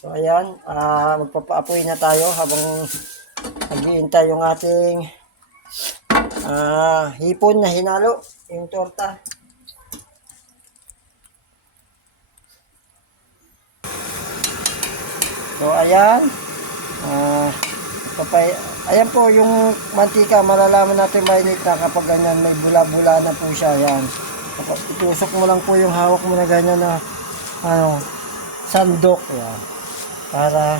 So ayan, magpapaapoy na tayo habang naghihintay yung ating hipon na hinalo, yung torta. So ayan, ayan po yung mantika, malalaman natin mainit na kapag ganyan may bula-bula na po siya. Ayan, itusok mo lang po yung hawak mo na ganyan na sandok. Ayan, para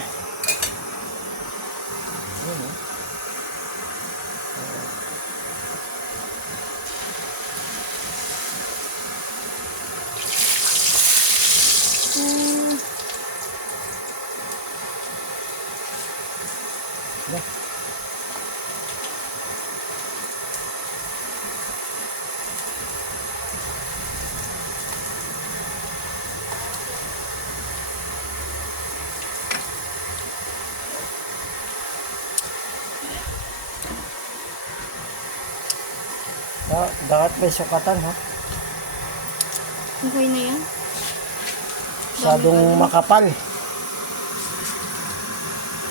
dapat may sukatan, ha? Okay na yan? Masyadong makapal.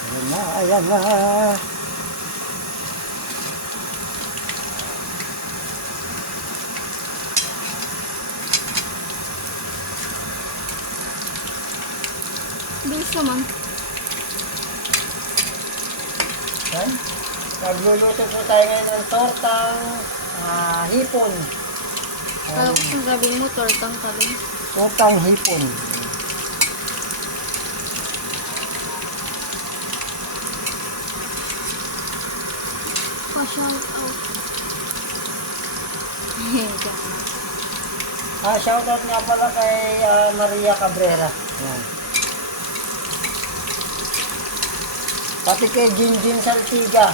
Ayan na, ayan na. Bilis naman. Ayan. Nagluluto po tayo ngayon ng tortang hipon. Kala ko kung sabi mo, tortang talong. Tortang hipon. Pa-shout out. Shoutout nga pala kay Maria Cabrera. Ayan. Pati kay Jinjin Saltiga.